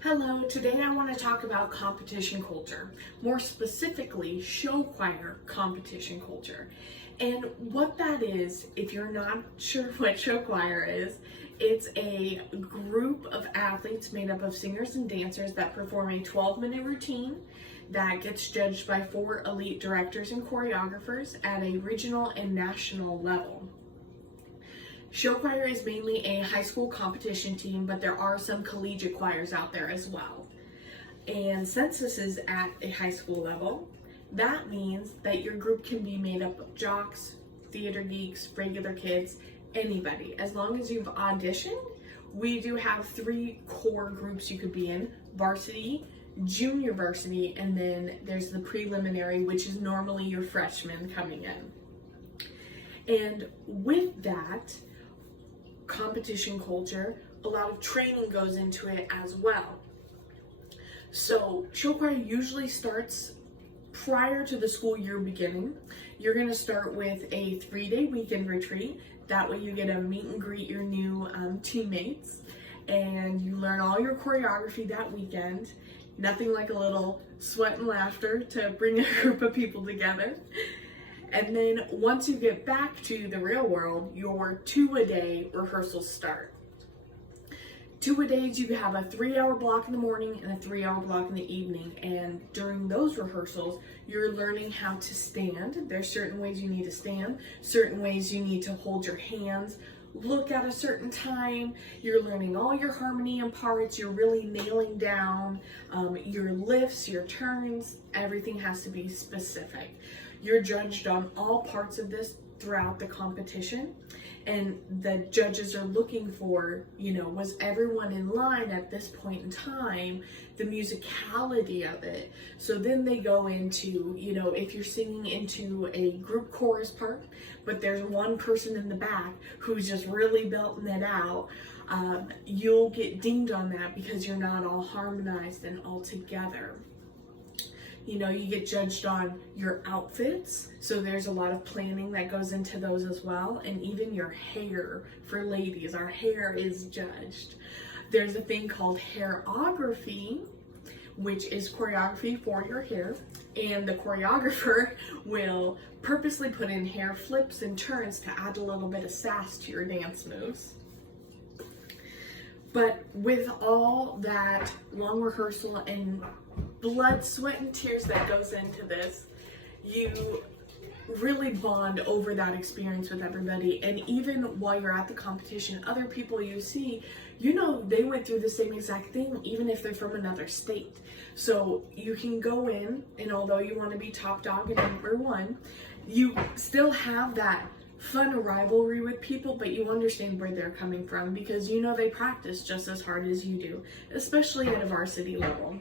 Hello, today I want to talk about competition culture, more specifically show choir competition culture. And what that is, if you're not sure what show choir is, it's a group of athletes made up of singers and dancers that perform a 12-minute routine that gets judged by 4 elite directors and choreographers at a regional and national level. Show choir is mainly a high school competition team, but there are some collegiate choirs out there as well. And since this is at a high school level, that means that your group can be made up of jocks, theater geeks, regular kids, anybody. As long as you've auditioned, we do have 3 core groups you could be in: varsity, junior varsity, and then there's the preliminary, which is normally your freshmen coming in. And with that competition culture, a lot of training goes into it as well. So show choir usually starts prior to the school year beginning. You're going to start with a 3-day weekend retreat. That way you get to meet and greet your new teammates, and you learn all your choreography that weekend. Nothing like a little sweat and laughter to bring a group of people together. And then once you get back to the real world, your 2-a-day rehearsals start. 2-a-days, you have a 3-hour block in the morning and a 3-hour block in the evening. And during those rehearsals, you're learning how to stand. There's certain ways you need to stand, certain ways you need to hold your hands, look at a certain time. You're learning all your harmony and parts. You're really nailing down your lifts, your turns. Everything has to be specific. You're judged on all parts of this throughout the competition, and the judges are looking for, was everyone in line at this point in time, the musicality of it. So then they go into, if you're singing into a group chorus part, but there's one person in the back who's just really belting it out, you'll get dinged on that because you're not all harmonized and all together. You get judged on your outfits, so there's a lot of planning that goes into those as well, and even your hair. For ladies, our hair is judged. There's a thing called hairography, which is choreography for your hair, and the choreographer will purposely put in hair flips and turns to add a little bit of sass to your dance moves. But with all that long rehearsal and blood, sweat, and tears that goes into this, you really bond over that experience with everybody. And even while you're at the competition, other people you see, they went through the same exact thing, even if they're from another state. So you can go in, and although you want to be top dog and number one, you still have that fun rivalry with people, but you understand where they're coming from because they practice just as hard as you do, especially at a varsity level.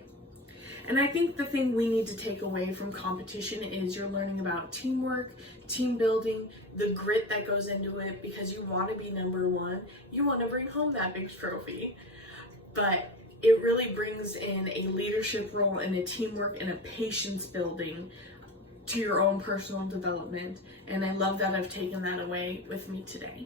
And I think the thing we need to take away from competition is you're learning about teamwork, team building, the grit that goes into it, because you want to be number one. You want to bring home that big trophy. But it really brings in a leadership role and a teamwork and a patience building to your own personal development. And I love that I've taken that away with me today.